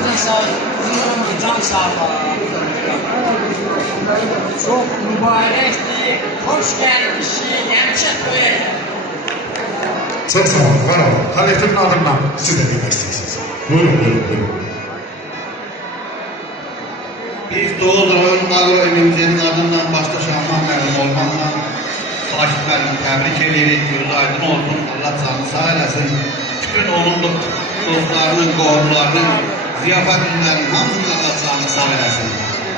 Ağzına sağlık, uzun ömrü, can sağlığı. Çok mübarekti, hoş gelmişsin, hemşe toya. Çok sağ olun, var olun. Kolektifin adından siz de demek istiyorsunuz. Buyurun, buyurun, buyurun. Biz Doğu Rayon Agro Elimce'nin adından başta Şahman Məlim olmaqla Akif Məlim təbrik edirik, gözü aydın olsun, Allah canı sağ eləsin. Bütün onun dostlarının, qohumlarının, ziyafət ünlərinin hamısının Allah canı sağ eləsin.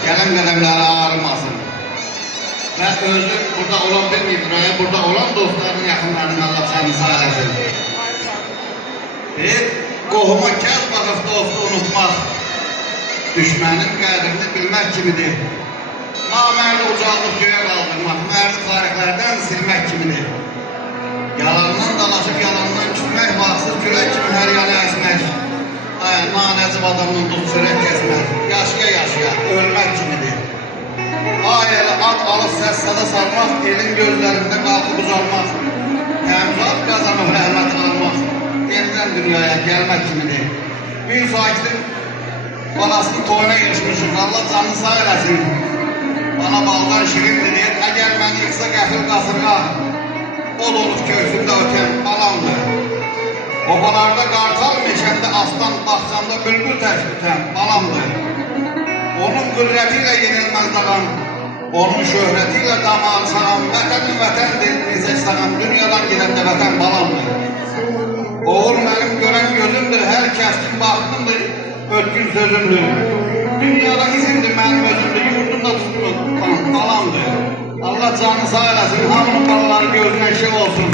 Gələn qədəmləri ağrımasın. Və özü burada olan bilməyib, burada olan dostlarının, yaxınlarının Allah canı sağ eləsin. Bir qohuma kəz baxıb dostu unutmaq. Düşmənin qədrini bilmək kimidir. Namərdi ucaqlıq göyə qaldırmaq, mərdi tarixlərdən silmək kimidir. Yalandan dalaşıb, yalandan küsmək, vaxtsız kürək kimi hər yana əsmək. Nanəcib adamın tut sürək kəsmək, yaşaya, ölmək kimidir. Ayəli ad alıb səs-sada sarmaq, elin gözlərində qalxıb uzalmaq. Təmzat qazanıb rəhmət almaq, eldən dünyaya gəlmək kimidir. Bir sakitin balasının toyuna girişmişik, Allah canını sağ eləsin. Bana baldan şirindir deyir, əgər mən yıxsa qəfil qasırğa, o dolub köksümdə ötən balamdır. Obalarda qartal, meşəndə aslan, baxçanda bülbül tək ötən balamdır. Onun qüdrəti ilə yenilməz dağam, onun şöhrəti ilə damağın sağam, vətənin vətəndir, necə sağam, dünyadan gedəndə vətən balamdır. Oğul mənim görən gözümdür, hər kəskin baxdımdır, ötkün sözümdür. Dünyada izindir mənim özümdür, yurdumda tutulur, balamdır. Allah canını sağ eləsin, hamının balaları gözünə işıq olsun.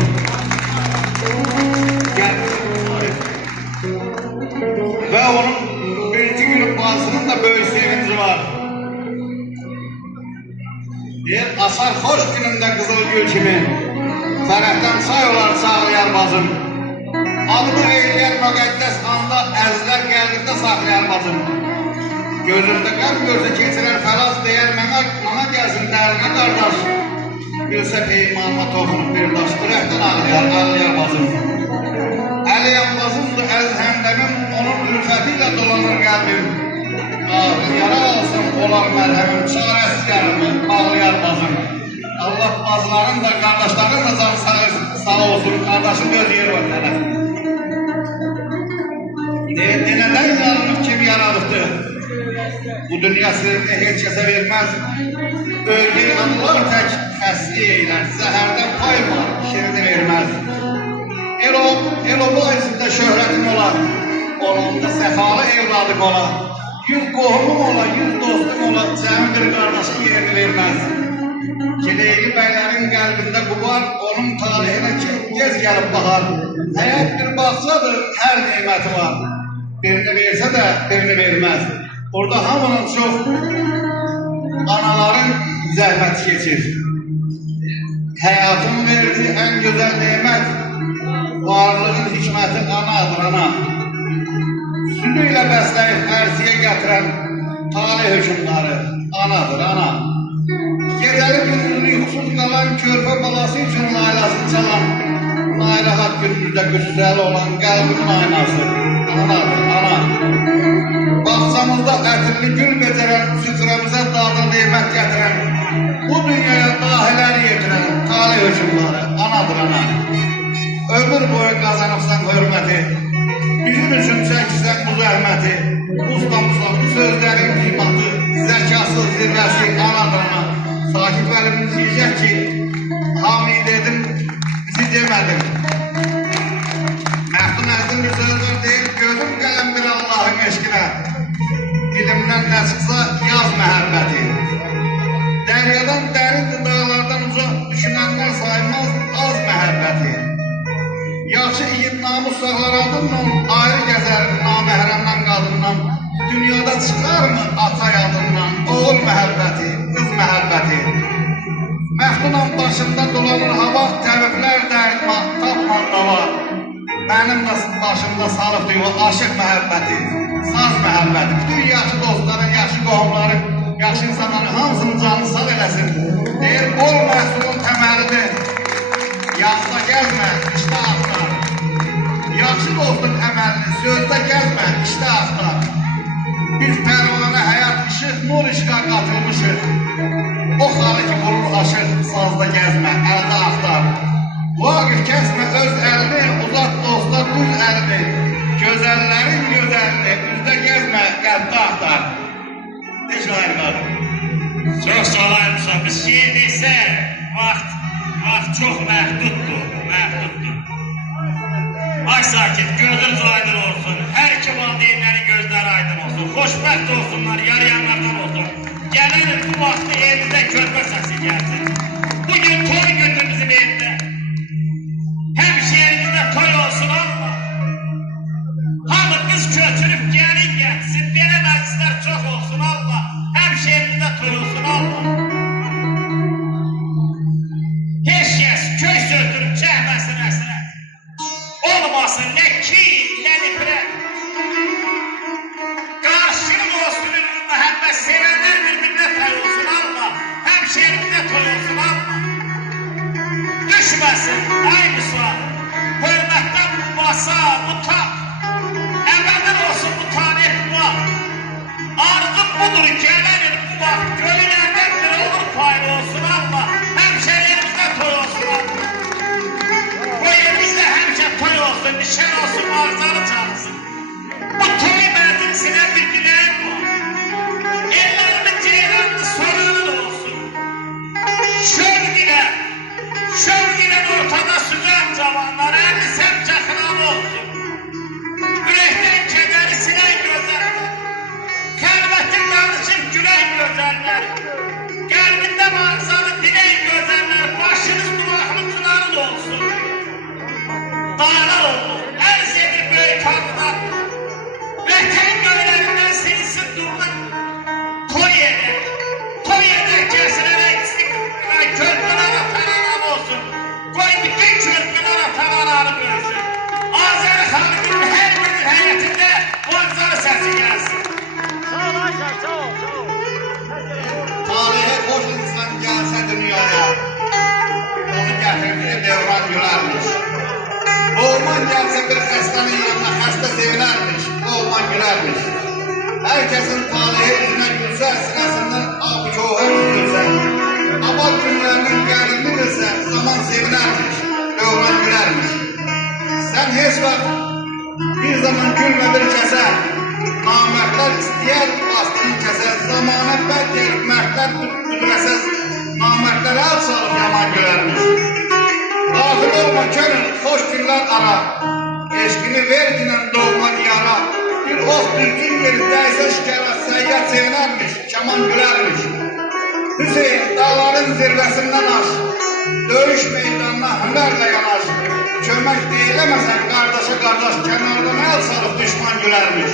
Və onun birinci günün bazısının da böyük sevinci var. Deyir, asar xoş günümdə qızıl gül kimi, fərəhdən çay olar çağlayan bazım. Adımı eyləyən müqəddəs anda əzlər qəlbində saxlayan bacım. Gözümdə qəlb gözü keçirər fəlaz deyər mənə gəlsin dərinə qardaş. Bilsə peymanıma toxunub bir daş, ürəkdən ağlayar bacım. Əliyəm bacımdır, əziz həmdəmim, onun ülfəti ilə dolanır qəlbim. Ağrı yara alsın, olar mərhəmim, çarəsiz yarımı, bağlayar bacım. Allah bacıların da, qardaşların da canı sağ olsun, qardaşın göz yeri var tərəf. Nədən yanılıb kim yaralıbdır? Bu dünya sirrini heç kəsə verməz. Öldüyü anılar tək xəsli eylər, zəhərdən pay var, şirini verməz. El-oba içində şöhrətin olar, onunda səfalı evladı qola. 100 qohumum ola, 100 dostum ola, cəmidir qardaşın yerini verməz. Kileyli bəylərin qəlbində qubar, onun talihinə gez gəlib baxar. Həyat bir baxsadır, hər neyməti var. Birini versə də, birini verməz. Burada hamının çox anaların zəhməti keçir. Həyatın verdiği ən gözəl neymət, varlığın hikməti anadır, ana. Südü ilə bəsləyib ərziyə gətirən talih hökümdarı anadır, ana. Gecəli gündüzlü yuxusuz qalan körpə balası üçün laylasını çalan, nayrahat gündüzdə qüssəli olan qəlbimin aynası anadır, ana. Baxçamızda ətirli gül becərən, sütrəmizə dadı neymət gətirən, bu dünyaya dahiləri yetirən talih hökümdarı anadır, ana. Ömür boyu qazanıbsan hörməti, bizim üçün çəkirsən bu zəhməti, ustamızla bu sözlərin qiymati, zəkasız zirvəsi anadır, ana. Sakit Vəlimiz diyecek ki, hamid edim, bizi demedim. Məhdun əzdin bir sözler deyil, gözüm qələm bir Allah'ın eşkine. Dilimdən nə çıxsa yaz məhəbbəti. Dəryadan dərindir, dağlardan uzaq düşünənlər saymaz az məhəbbəti. Yaxşı igid namus sağlar adından, ayrı gəzər naməhrəmdən qadından. Dünyada çıxar mı ata yadından, oğul məhəbbəti, qız məhəbbəti. Məhdunam başımda dolanır hava, təvəblər dərdim tapman dava. Mənim başımda salıbdır o aşıq məhəbbəti, saz məhəbbəti. Bütün yaxşı dostların, yaxşı qohumların, yaxşı insanların hamısının canını sağ eləsin. Deyir, bol məhsulun təməlidir. Yazda gəzmə, işdə axtar. Yaxşı dostun əməlini sözdə gəzmə, işdə axtar. masada gezme, elde aktar. Vaqif kesme öz elini, uzat dosta düz elini. Gözellerin gözelini, üzde gezme, kalpte aktar. Ne şair var? Çok salaymışam. Biz şiir deysə, vaxt çox məhduddur, məhduddur. Ay sakit, gözünüz aydın olsun. Hər iki valideynlərin gözləri aydın olsun. Xoşbəxt olsunlar, yarayanlardan olsun. Gələnin bu vaxtı evinizdə körpə səsi gəlsin. Bugün toy gündür bizim evdə. Həmşehrimizdə toy olsun Allah. Hamı qız köçürüb gəlin gəlsin. Belə məclislər çox olsun Allah. Həmşehrimizdə toy olsun Allah. Heç kəs köy sözdürüb çəkməsin əsrət. Olmasın nə kin, nə nifrət. Qarşılıq olsun ünlü məhəbbət, sevənlər bir-birinə toy olsun Allah. Həmşehrimizdə toy olsun Allah. Düşməsin, ay müsaad, hörmətdən bu basa, bu tak. Əbədən olsun bu taneh bu vaxt. Arzum budur, gələnin bu vaxt. Gölülərdən bir olur paylı olsun Allah. Həmşehrimizdə toy olsun Allah. Boyumuzda həmişə toy olsun, nişan olsun, arzalı çalsın. Bu toy məclisinə bir diləyim var. Ellerimin ceylanlı sorunun olsun. Şövq ilə ortada süzən cavanlar, əlli səmcə xınalı olsun. Ürəkdən kədəri silən gözəllər, xəlvətin danışıb gülən gözəllər, qəlbində manzalı dilən gözəllər, başınız qulaqlı qınarın olsun. Dağlar oldu, ərz edir böyük tanrılar. Vətən göylərindən sinsin durdur. Toy edək, kəsilərək istiqlal, körpələr atanan olsun. Qoy bütün körpələr atanan böyüsün. Azəri xalqının hər günün həyətində manzalı səsi gəlsin. Tarihe hoş insan gelse dünyaya, onu getirdiği devran gülermiş. Oğlan gelse bir hastanın yanına hasta sevilermiş, oğlan gülermiş. Herkesin tarihi yüzüne gülse, sırasından abi çoğu üzülse. Ama günlerinin geldiğini bilse, zaman sevinermiş, oğlan gülermiş. Sen hiç vakit bir zaman gülme bir kese, namertler isteyer bastığın kese, zamana bel gelip mertler güdüresiz, namertlere el salıp yaman gülermiş. Dahil olma könül, hoş günler ara, eşkini ver dinen doğma diyara, bir ok düzgün yerindeyse şikara, seyyar sevinermiş, keman gülermiş. Hüseyin dağların zirvesinden aş, dövüş meydanına hünerle yanaş, kömək deyiləməsən qardaşa qardaş, kənardan el salıp düşman gülermiş.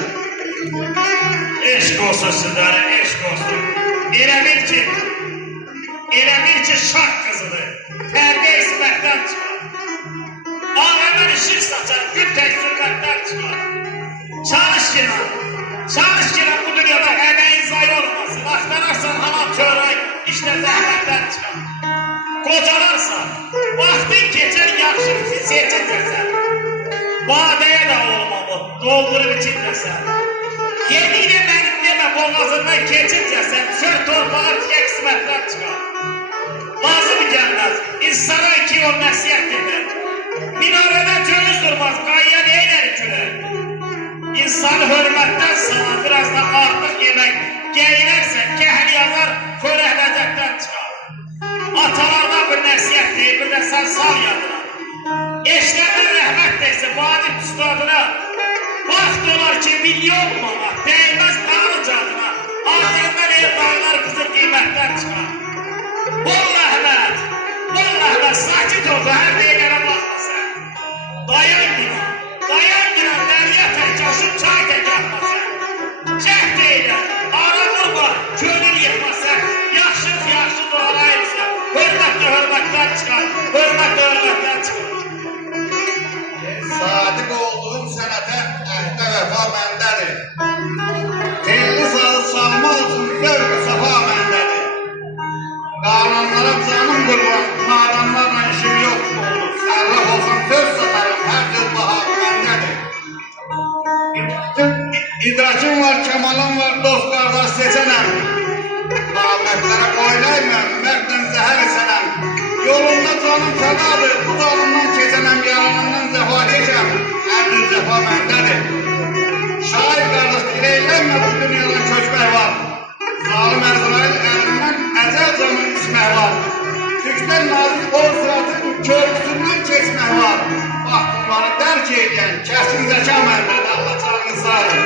Eşq olsun sizlərə, eşq olsun. Elə bil ki şah qızıdır, pərdə ismətdən çıxar. Ağalar işıq saçar, gün tək sürmətdən çıxar. Çalış ki bu dünyada əməyin zay olmasın. Axtararsan halam çörək, işlə zəhmətdən çıxar. Qocalarsan, vaxtın keçər yaxşı seçəcəksən. Badəyə də olmamı, doldurub içəcəksən. Yediyini mənim demə, boğazından keçəcəksən, sör torpağa tikə qismətdən çıxar. Lazım gəlməz, insana iki yol nəsiyyət edər. Minarədə cönüz durmaz, qayya neylər gülər. İnsanı hörmətdən sana, biraz da artıq yemək geyinərsən, kəhl yazar, xörək ləzzətdən çıxar. Atalardan bir nəsiyyət deyil, bir də sən sal yadına. Eşlərdən rəhmət deyilsin, vadib üstadına. Vaxt olar ki, milyon manat, değməz dağlı canına. Ahirdən ev dağlar qızı qiymətdən çıxar. Bol rəhmət, sakit oldu, hər deyilənə baxma sən. Dayan günah, dərya tək, coşub çay tək atma sən. Cəhd eylə, ara vurma, könül yıxma sən. Yaxşı doğrayırsan, hörmətdən çıxar, hörmətdən çıxar. Sadık olduğum sənətə əhdə vəfa məndədir. Telli sağı sağmaq üçün zövq-ü safa məndədir. Qaranlara canım qurban, nadanlarla işim yox olur. Sərraf olsam söz satarım, hər söz baha məndədir. İdrakim var, kemalım var, dost qardaş seçənəm. Rahmetlərə qoylaymam, mərddən zəhər içənəm. Yolunda canım fədadır, bu canımdan keçənəm yalanından cəfakeşəm, hər bir cəfa məndədir. Şahid qardaş, diləylənmə bu dünyadan köçmək var. Zalim Əzrail əlindən əcəl canı içmək var. Türkdən nazik ol sıratın körpüsündən keçmək var. Bax bunları dərk edən kəsin zəka məndədir, Allah canını sağ olun.